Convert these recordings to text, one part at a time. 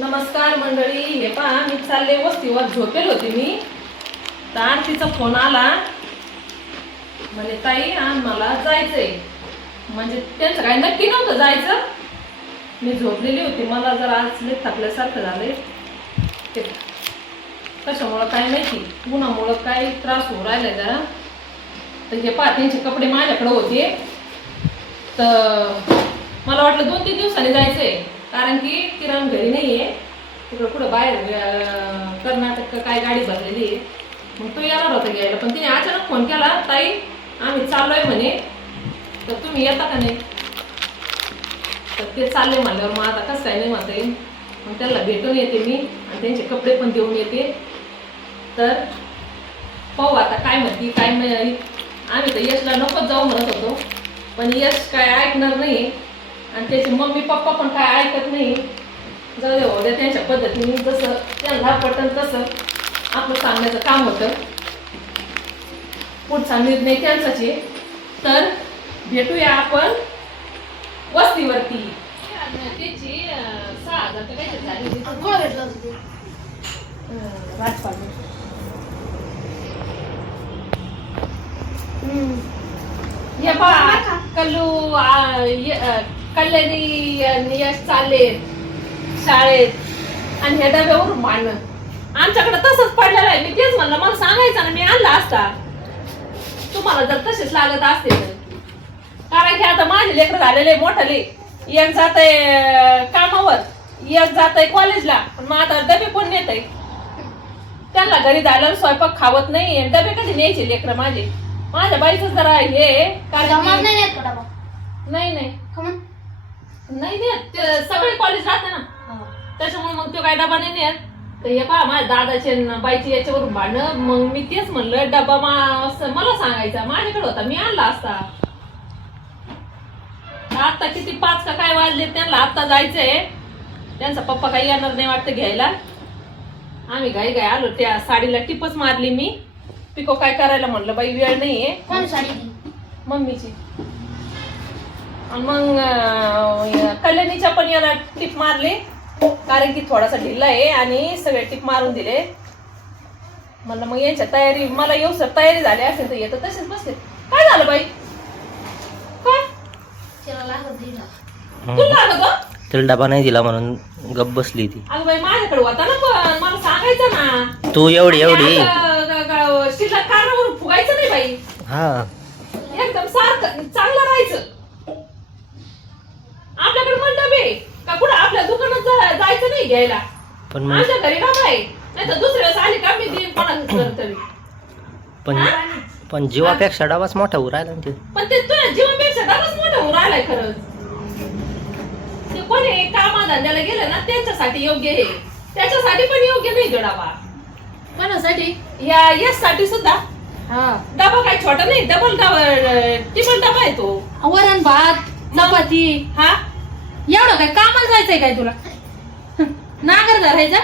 नमस्कार मंडळी. हे पहा, मी चालले वस्तीवर, झोपेल होते मी, तर आरतीचा फोन आला. म्हणजे ताई मला जायचंय. म्हणजे त्यांचं काय नक्की नव्हतं जायचं. मी झोपलेली होती. मला जर आज लई थकल्यासारखं झालंय. ते कशामुळं काय माहिती, उन्हामुळं काय त्रास होऊ राहिलाय जरा. तर हे पहा, त्यांचे कपडे माझ्याकडे होते. तर मला वाटलं 2-3 दिवसांनी जायचंय, कारण की किरण घरी नाहीये. तिकडं कुठं बाहेर कर्नाटक काय गाडी भरलेली आहे. मग तो येणार होता घ्यायला, पण तिने अचानक फोन केला, ताई आम्ही चाललोय म्हणे, तर तुम्ही येता का नाही. तर ते चालले म्हणल्यावर मग आता कसं काय नाही म्हणता येईल. मग त्याला भेटून येते मी आणि त्यांचे कपडे पण देऊन येते. तर पाहू आता काय म्हणते काय नाही. आम्ही तर यशला नकोच जाऊ म्हणत होतो, पण यश काय ऐकणार नाही आणि त्याचे मम्मी पप्पा पण काय ऐकत नाही. जाऊ दे उद्या त्यांच्या पद्धतीने, जसं त्यांना पटन तसं आपलं सांगण्याचं काम होतं. पुढचा निर्णय त्यांचाच आहे. तर भेटूया आपण वस्तीवरती. त्याची 6,000 काहीतरी झाली राजपाल. हे पहा, कल्लू कल्याणी यश चालले शाळेत आणि ह्या डब्यावरून भांडणं. आमच्याकडे तसंच पडलेलं आहे. मी तेच म्हणलं, मला सांगायचं ना, मी आणला असता तुम्हाला जर तसेच लागत असते. कारण की आता माझे लेकरं झालेले मोठाले, एक जात आहे कामावर, एक जात आहे कॉलेजला. पण मग आता डबे कोण नेत आहे. त्यांना घरी झाल्यावर स्वयंपाक खावत नाही, डबे कधी न्यायचे लेकरं माझे. माझ्या बाईचं जरा हे नाही नाही नेत, सगळे कॉलेज राहते ना, त्याच्यामुळे मग तो काय डबा नाही नेत. तर हे पहा, माझ्या दादाचे बाईचे याच्यावरून भांडणं. मग मी तेच म्हणलं, डबा मला सांगायचा, माझ्याकडे होता, मी आणला असता. आता किती 5 का काय वाजले, त्यांना आता जायचंय. त्यांचा पप्पा काही येणार नाही वाटतं घ्यायला. आम्ही घाई आलो. त्या साडीला टिपच मारली मी. पिको काय करायला म्हणलं, बाई वेळ नाहीये. मम्मीची. आणि मग कल्याणीच्या पण याला टिप मारली, कारण की थोडासा ढिल्ला आहे आणि सगळे टिप मारून दिले. म्हणलं मग यांच्या तयारी, मला येऊसर तयारी झाली असेल तर येतं तसेच बसले. काय झालं बाई, काय तुला लागत हो? तिला डबा नाही दिला म्हणून गप बसली ती. अगं बाई, माझ्याकडे होता ना, पण मला सांगायचं ना. तू एवढी शिल्लक कारणावरून फुगायचं नाही बाई. हा, एकदम सारखं चांगलं राहायचं. आपल्याकडे मंडप आहे का कुठं आपल्या दुकानात जायचं नाही घ्यायला. पण आमच्या घरी डबा आहे, नाही तर दुसऱ्या वेळेस आली का मी देईन कोणाला तरी. पण जीवापेक्षा डबाच मोठा होऊ राहिला ना ते. पण ते तुझ्या जीवापेक्षा डबाच मोठा होऊन राहिलाय खरंच. ते कोणी कामाधंद्याला गेलं ना, त्यांच्यासाठी योग्य आहे, त्याच्यासाठी पण योग्य नाही तो डबा. कोणासाठी? या यश साठी सुद्धा डबा काय छोटा नाही, डबल डबा आहे तो. वरण भात चपाती. हा, एवढं काय कामाला जायचंय काय तुला. नागर धरायचा,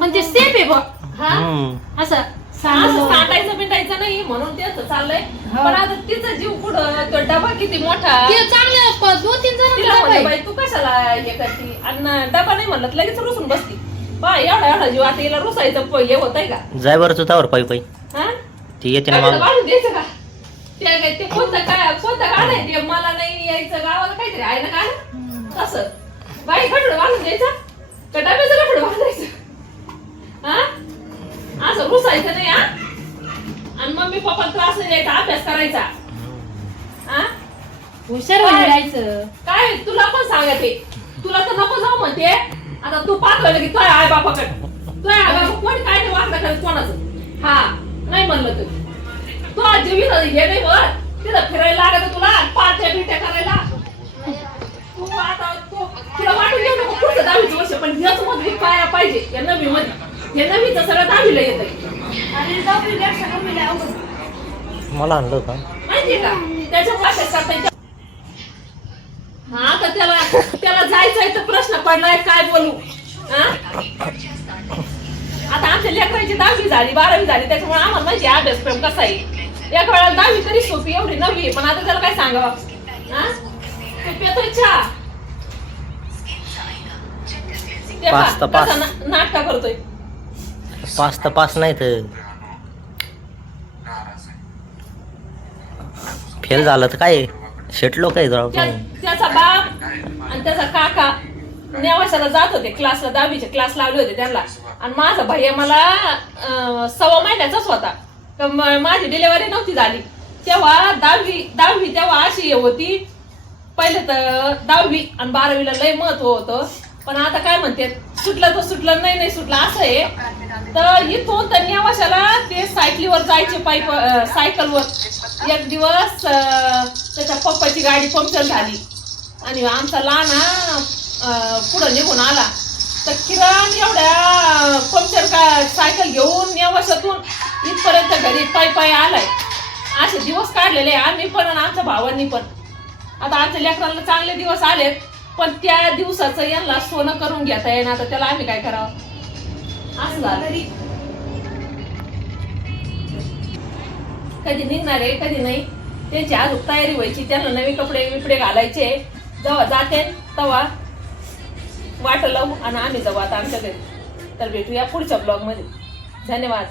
पण ते सेफ आहे बघ. असं सांडायचं बिंडायचं नाही म्हणून त्याच चाललंय. पण आता तिचा जीव कुठं, तो डबा किती मोठा. चांगल्या 2-3 तिला म्हणलं, जण बाई तू कशाला हे करते. आणि डबा नाही म्हणलं लगेच रुसून बसती. बा एवढा जीव आता हिला रुसायचं हे होतंय का. जाय बरं तू तावर पायी हा, ती येते ना मागं. वाढून द्यायचं का. ते कोणतं गाणं आहे ते, मला नाही यायचं गावाला काहीतरी आहे ना गाणं तसं. बाई गठुडं बांधून द्यायचं का, डब्याचं गठुडं बांधायचं. हा, असं रुसायचं नाही. हा, आणि मम्मी पप्पा त्रास नाही द्यायचा, अभ्यास करायचा. हा, हुशार राहायचं. काय तुला पण सांगते, तुला तर नको जाऊ म्हणते. आता तू पाठवलं की तुझ्या आई बापाकडे, तुझ्या आई बापा कोणी काय नाही वागणं करत कोणाचं. हा, नाही म्हणलं तू जीवी हे नाही वर तिथं फिरायला लागत तुला, पार्ट्या बिट्या करायला. तू आता तिला वाटून घेऊ नको पुढचं 10वीचं वर्ष, पण ह्याच मध्ये काय पाहिजे या नवी मध्ये. हे नवीचं सगळं 10वीला येत मला आणलं का माहितीये का. त्याच्या भाषेत करता. हा, तर त्याला जायचंय तर प्रश्न पडलाय, काय बोलू. आता आमच्या लेकरांची 10वी झाली 12वी झाली, त्याच्यामुळे आम्हाला माहिती अभ्यासक्रम कसा आहे. एक वेळा 10वी तरी सोपी, एवढी 9वी. पण आता त्याला काय सांगावं. हा, तो पितोय चहा. ते पाच तर पाच. नाटका करतोय. 5 तर 5 नाही तर फेल झालं तर काय शेटलो काय त्याचा बाप आणि त्याचा काका नेवाशाला जात होते क्लासला, 10वीचे क्लास लावले होते त्यांना. आणि माझा भैया मला 6 महिन्याचाच होता. तर माझी डिलेव्हरी नव्हती झाली तेव्हा 10वी तेव्हा अशी होती. पहिले तर 10वी आणि 12वीला लय महत्व होतं. पण आता काय म्हणते, सुटलं तर सुटलं, नाही सुटलं असं आहे. तर इथून तर नेवाशाला ते सायकलीवर जायचे, सायकलवर. एक दिवस त्याच्या पप्पाची गाडी पंक्चर झाली आणि आमचा लहाना पुढं निघून आला. तर किरण एवढ्या पंक्चर सायकल घेऊन नेवाशातून इथपर्यंत घरी पायी आलाय. असे दिवस काढलेले आम्ही पण आणि आमच्या भावांनी पण. आता आमच्या लेकरांना चांगले दिवस आलेत, पण त्या दिवसाचं यांना सोनं करून घेता येईना. आता त्याला आम्ही काय करावं असं झालं. कधी निघणार आहे कधी नाही, त्यांची आज तयारी व्हायची. त्यांना नवीन कपडे बिपडे घालायचे. जेव्हा जाते तेव्हा वाट लावू आणि आम्ही जाऊ आता आमच्या घरी. तर भेटूया पुढच्या ब्लॉग मध्ये. धन्यवाद.